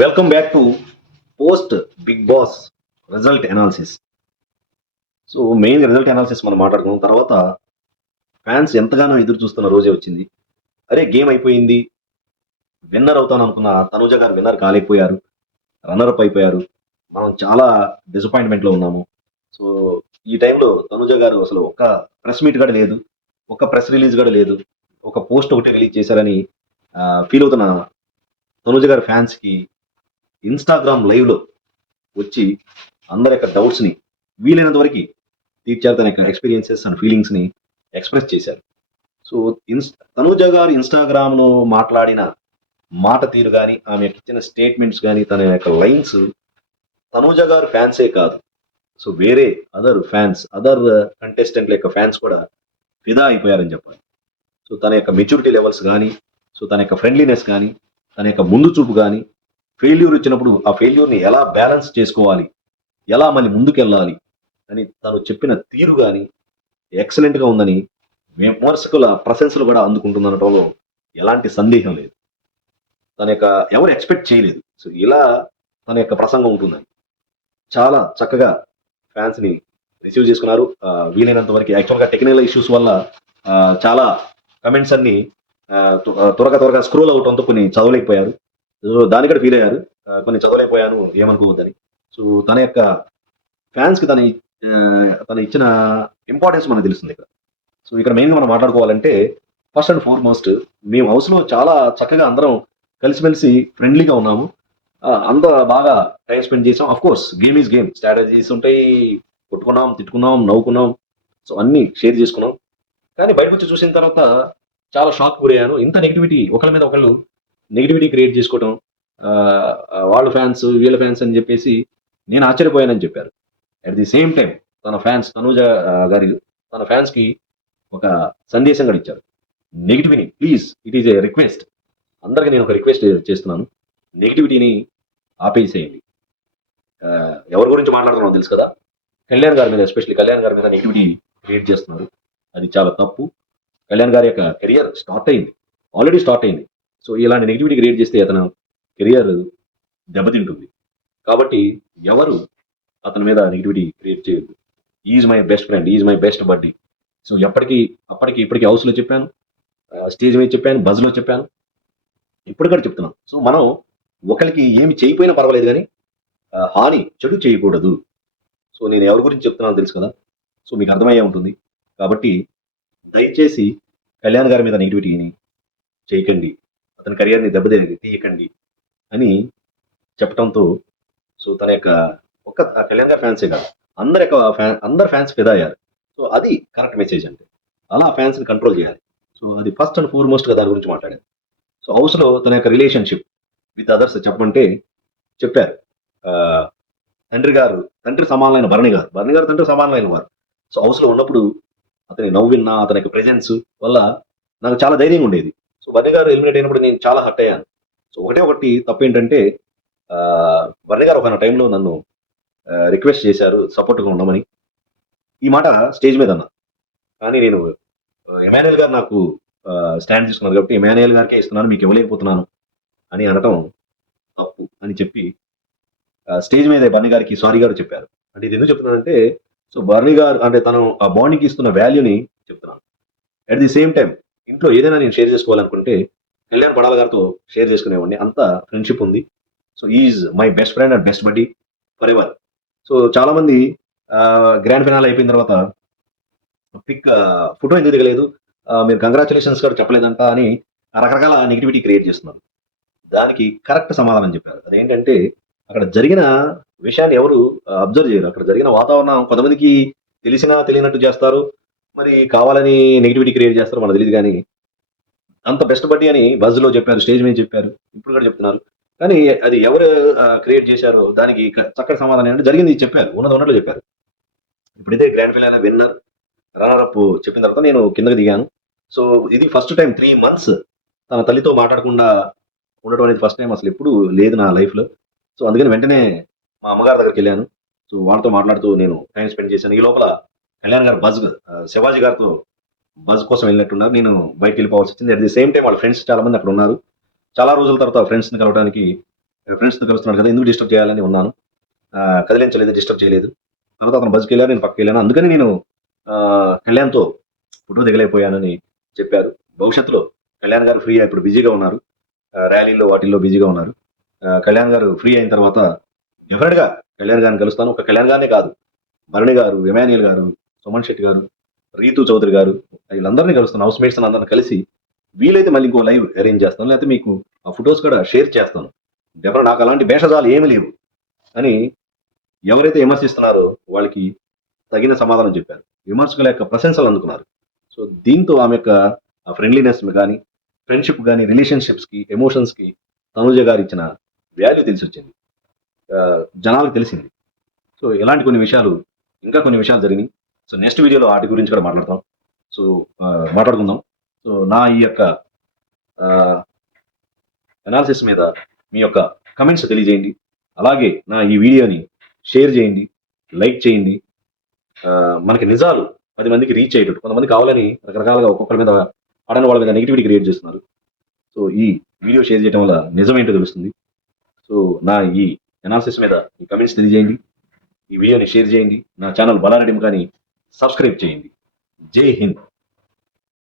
Welcome back to post Bigg Boss result analysis. So main result analysis మనం మాట్లాడుకున్న తర్వాత fans ఎంతగానో ఎదురు చూస్తున్న రోజే వచ్చింది. అరే గేమ్ అయిపోయింది, విన్నర్ అవుతాను అనుకున్న తనుజ గారు విన్నర్ కాలేకపోయారు, రన్నర్ అప్ అయిపోయారు. మనం చాలా డిసప్పాయింట్మెంట్ లో ఉన్నాము. సో ఈ టైంలో తనుజ గారు అసలు ఒక ప్రెస్ మీట్ కూడా లేదు, ఒక ప్రెస్ రిలీజ్ కూడా లేదు, ఒక పోస్ట్ ఒకటి రిలీజ్ చేశారని ఫీల్ అవుతున్న తనుజ గారి ఫ్యాన్స్ కి ఇన్స్టాగ్రామ్ లైవ్ లో వచ్చి అందరి యొక్క డౌట్స్ ని వీలైనంత వరకు తీర్చారు. తన యొక్క ఎక్స్పీరియన్సెస్ అండ్ ఫీలింగ్స్ ని ఎక్స్ప్రెస్ చేశారు. సో తనూజ గారు ఇన్స్టాగ్రామ్ లో మాట్లాడిన మాట తీరు కానీ, ఆమె యొక్క ఇచ్చిన స్టేట్మెంట్స్ కానీ, తన యొక్క లైన్స్ తనూజ గారు ఫ్యాన్సే కాదు, సో వేరే అదర్ ఫ్యాన్స్, అదర్ కంటెస్టెంట్ల యొక్క ఫ్యాన్స్ కూడా ఫిదా అయిపోయారని చెప్పాలి. సో తన యొక్క మెచ్యూరిటీ లెవెల్స్ కానీ, సో తన యొక్క ఫ్రెండ్లీనెస్ కానీ, తన యొక్క ముందు చూపు కానీ, ఫెయిల్యూర్ వచ్చినప్పుడు ఆ ఫెయిల్యూర్ని ఎలా బ్యాలెన్స్ చేసుకోవాలి, ఎలా మళ్ళీ ముందుకెళ్ళాలి అని తను చెప్పిన తీరు కానీ ఎక్సలెంట్గా ఉందని విమర్శకుల ప్రశంసలు కూడా అందుకుంటుందనటంలో ఎలాంటి సందేహం లేదు. తన యొక్క ఎవరు ఎక్స్పెక్ట్ చేయలేదు సో ఇలా తన యొక్క ప్రసంగం ఉంటుందని. చాలా చక్కగా ఫ్యాన్స్ని రిసీవ్ చేసుకున్నారు. వీలైనంత వరకు యాక్చువల్గా టెక్నికల్ ఇష్యూస్ వల్ల చాలా కమెంట్స్ అన్ని త్వరగా స్క్రోల్ అవటంతో కొన్ని చదవలేకపోయారు. సో దాని కూడా ఫీల్ అయ్యారు, కొన్ని చదవలేకపోయాను ఏమనుకోవద్దని. సో తన యొక్క ఫ్యాన్స్కి తన ఇచ్చిన ఇంపార్టెన్స్ మనకు తెలుస్తుంది ఇక్కడ. సో ఇక్కడ మెయిన్గా మనం మాట్లాడుకోవాలంటే ఫస్ట్ అండ్ ఫార్మోస్ట్ మేము హౌస్లో చాలా చక్కగా అందరం కలిసిమెలిసి ఫ్రెండ్లీగా ఉన్నాము. అంత బాగా టైం స్పెండ్ చేసాం. Of course game is game, strategies ఉంటాయి, కొట్టుకున్నాం, తిట్టుకున్నాం, నవ్వుకున్నాం, సో అన్ని షేర్ చేసుకున్నాం. కానీ బయటకు వచ్చి చూసిన తర్వాత చాలా షాక్ గురయ్యాను. ఇంత నెగిటివిటీ, ఒకళ్ళ మీద ఒకళ్ళు నెగిటివిటీ క్రియేట్ చేసుకోవడం, వాళ్ళ ఫ్యాన్స్ వీళ్ళ ఫ్యాన్స్ అని చెప్పేసి నేను ఆశ్చర్యపోయానని చెప్పారు. అట్ ది సేమ్ టైం తన ఫ్యాన్స్ తనూజ గారి తన ఫ్యాన్స్కి ఒక సందేశం కూడా ఇచ్చారు. Negativity please, it is a request, అందరికీ నేను ఒక రిక్వెస్ట్ చేస్తున్నాను, నెగిటివిటీని ఆపేసేయండి. ఎవరి గురించి మాట్లాడుతున్నామో తెలుసు కదా, కళ్యాణ్ గారి మీద, ఎస్పెషల్లీ కళ్యాణ్ గారి మీద నెగిటివిటీ క్రియేట్ చేస్తున్నారు. అది చాలా తప్పు. కళ్యాణ్ గారి యొక్క కెరియర్ ఆల్రెడీ స్టార్ట్ అయింది. సో ఇలాంటి నెగిటివిటీ క్రియేట్ చేస్తే అతను కెరియర్ దెబ్బతింటుంది. కాబట్టి ఎవరు అతని మీద నెగిటివిటీ క్రియేట్ చేయొద్దు. Is my best friend, is my best బడ్డీ. సో ఇప్పటికీ హౌస్లో చెప్పాను, స్టేజ్ మీద చెప్పాను, బజ్లో చెప్పాను, ఇప్పుడు కూడా చెప్తున్నాను. సో మనం ఒకరికి ఏమి చేయకపోయినా పర్వాలేదు, కానీ హాని చెడు చేయకూడదు. సో నేను ఎవరి గురించి చెప్తున్నానో తెలుసు కదా, సో మీకు అర్థమయ్యే ఉంటుంది. కాబట్టి దయచేసి కళ్యాణ్ గారి మీద నెగిటివిటీని చేయకండి, అతని కెరియర్ని తీయకండి అని చెప్పడంతో సో తన యొక్క ఒక్క కళ్యాణ్ గారి ఫ్యాన్సే కాదు, అందరి ఫ్యాన్స్ ఫిదా అయ్యారు. సో అది కరెక్ట్ మెసేజ్ అంటే, అలా ఫ్యాన్స్ని కంట్రోల్ చేయాలి. సో అది ఫస్ట్ అండ్ ఫార్మోస్ట్గా దాని గురించి మాట్లాడారు. సో హౌస్లో తన యొక్క రిలేషన్షిప్ విత్ అదర్స్ చెప్పమంటే చెప్పారు. తండ్రి సమానమైన భరణి గారు తండ్రి సమానమైన వారు. సో హౌస్లో ఉన్నప్పుడు అతని నవ్విన్నా, అతని యొక్క ప్రెజెన్స్ వల్ల నాకు చాలా ధైర్యంగా ఉండేది. సో భరణి గారు ఎలిమినేట్ అయినప్పుడు నేను చాలా హర్ట్ అయ్యాను. సో ఒకటి తప్పు ఏంటంటే, భరణి గారు ఒక టైంలో నన్ను రిక్వెస్ట్ చేశారు సపోర్ట్గా ఉండమని. ఈ మాట స్టేజ్ మీద అన్నా, కానీ నేను ఎమాన్యుయల్ గారు నాకు స్టాండ్ తీసుకున్నారు కాబట్టి ఎమాన్యుయల్ గారికే ఇస్తున్నాను, మీకు ఇవ్వలేకపోతున్నాను అని అనటం తప్పు అని చెప్పి స్టేజ్ మీద బర్నీ గారికి సారీ గారు చెప్పారు. అంటే ఇది ఎందుకు చెప్తున్నానంటే, సో బర్నీ గారు అంటే తను ఆ బాండ్కి ఇస్తున్న వాల్యూని చెప్తున్నాను. అట్ ది సేమ్ టైం ఇంట్లో ఏదైనా నేను షేర్ చేసుకోవాలనుకుంటే కళ్యాణ్ పడాల గారితో షేర్ చేసుకునేవాడిని, అంత ఫ్రెండ్షిప్ ఉంది. So is my best friend and best బడ్డీ ఫర్ ఎవర్. సో చాలా మంది గ్రాండ్ ఫినాల్ అయిపోయిన తర్వాత పిక్ ఫోటో ఎందుకు దిగలేదు, మీరు కంగ్రాచులేషన్స్ కూడా చెప్పలేదంట అని రకరకాల నెగిటివిటీ క్రియేట్ చేస్తున్నారు. దానికి కరెక్ట్ సమాధానం చెప్పారు. అదేంటంటే, అక్కడ జరిగిన విషయాన్ని ఎవరు అబ్జర్వ్ చేయరు. అక్కడ జరిగిన వాతావరణం కొంతమందికి తెలిసినా తెలియనట్టు చేస్తారు, మరి కావాలని నెగిటివిటీ క్రియేట్ చేస్తారు, మనకు తెలియదు. కానీ అంత బెస్ట్ బడ్డీ అని బజ్లో చెప్పారు, స్టేజ్ మీద చెప్పారు, ఇప్పుడు కూడా చెప్తున్నారు. కానీ అది ఎవరు క్రియేట్ చేశారో దానికి చక్కటి సమాధానం ఏంటంటే, జరిగింది చెప్పారు, ఉన్నట్లు చెప్పారు. ఇప్పుడైతే grand phenol winner, runner up చెప్పిన తర్వాత నేను కిందకి దిగాను. సో ఇది ఫస్ట్ టైం 3 months తన తల్లితో మాట్లాడకుండా ఉండటం అనేది ఫస్ట్ టైం, అసలు ఎప్పుడు లేదు నా లైఫ్లో. సో అందుకని వెంటనే మా అమ్మగారి దగ్గరికి వెళ్ళాను. సో వాళ్ళతో మాట్లాడుతూ నేను టైం స్పెండ్ చేశాను. ఈ లోపల కళ్యాణ్ గారు శివాజీ గారితో బజ్ కోసం వెళ్ళినట్టున్నారు, నేను బయటకు వెళ్ళిపోవాల్సి వచ్చింది. అట్ ది సేమ్ టైం వాళ్ళ ఫ్రెండ్స్ చాలా మంది అక్కడ ఉన్నారు. చాలా రోజుల తర్వాత ఫ్రెండ్స్ని కలవడానికి ఫ్రెండ్స్తో కలుస్తున్నాడు కదా, ఎందుకు డిస్టర్బ్ చేయాలని ఉన్నాను. కదిలించలేదు, డిస్టర్బ్ చేయలేదు. తర్వాత అతను బస్కి వెళ్ళారు, నేను పక్కకి వెళ్ళాను. అందుకని నేను కళ్యాణ్తో ఫోటో దిగలేకపోయానని చెప్పారు. భవిష్యత్తులో కళ్యాణ్ గారు ఫ్రీ ఇప్పుడు బిజీగా ఉన్నారు, ర్యాలీలో వాటిల్లో బిజీగా ఉన్నారు. కళ్యాణ్ గారు ఫ్రీ అయిన తర్వాత డెఫినెట్గా కళ్యాణ్ గారిని కలుస్తాను. ఒక కళ్యాణ్ గారినే కాదు, భరణి గారు, ఎమాన్యుయల్ గారు, సుమన్ శెట్టి గారు, రీతు చౌదరి గారు, వీళ్ళందరినీ కలుస్తాను. హౌస్ మేట్స్ అందరిని కలిసి వీలైతే మళ్ళీ ఇంకో లైవ్ అరేంజ్ చేస్తాను, లేకపోతే మీకు ఆ ఫొటోస్ కూడా షేర్ చేస్తాను. డెఫినెట్ నాకు అలాంటి భేషజాలు ఏమీ లేవు అని ఎవరైతే విమర్శిస్తున్నారో వాళ్ళకి తగిన సమాధానం చెప్పారు. విమర్శకుల యొక్క ప్రశంసలు అందుకున్నారు. సో దీంతో ఆమె యొక్క ఫ్రెండ్లీనెస్ కానీ, ఫ్రెండ్షిప్ కానీ, రిలేషన్షిప్స్కి, ఎమోషన్స్కి తనుజ గారు ఇచ్చిన వాల్యూ తెలిసి వచ్చింది, జనాలకు తెలిసింది. సో ఇలాంటి కొన్ని విషయాలు, ఇంకా కొన్ని విషయాలు జరిగినాయి. సో నెక్స్ట్ వీడియోలో వాటి గురించి కూడా మాట్లాడతాం. సో మాట్లాడుకుందాం. సో నా ఈ యొక్క అనాలిసిస్ మీద మీ యొక్క కమెంట్స్ తెలియజేయండి. అలాగే నా ఈ వీడియోని షేర్ చేయండి, లైక్ చేయండి. మనకి నిజాలు 10 మందికి రీచ్ అయ్యేటట్టు. కొంతమంది కావాలని రకరకాలుగా ఒక్కొక్కరి మీద, పడని వాళ్ళ మీద నెగిటివిటీ క్రియేట్ చేస్తున్నారు. సో ఈ వీడియో షేర్ చేయడం వల్ల నిజం ఏంటో తెలుస్తుంది. సో నా ఈ అనాలిసిస్ మీద ఈ కమెంట్స్ తెలియజేయండి, ఈ వీడియోని షేర్ చేయండి, నా ఛానల్ బలారెడ్డి కానీ సబ్స్క్రైబ్ చేయండి. జై హింద్.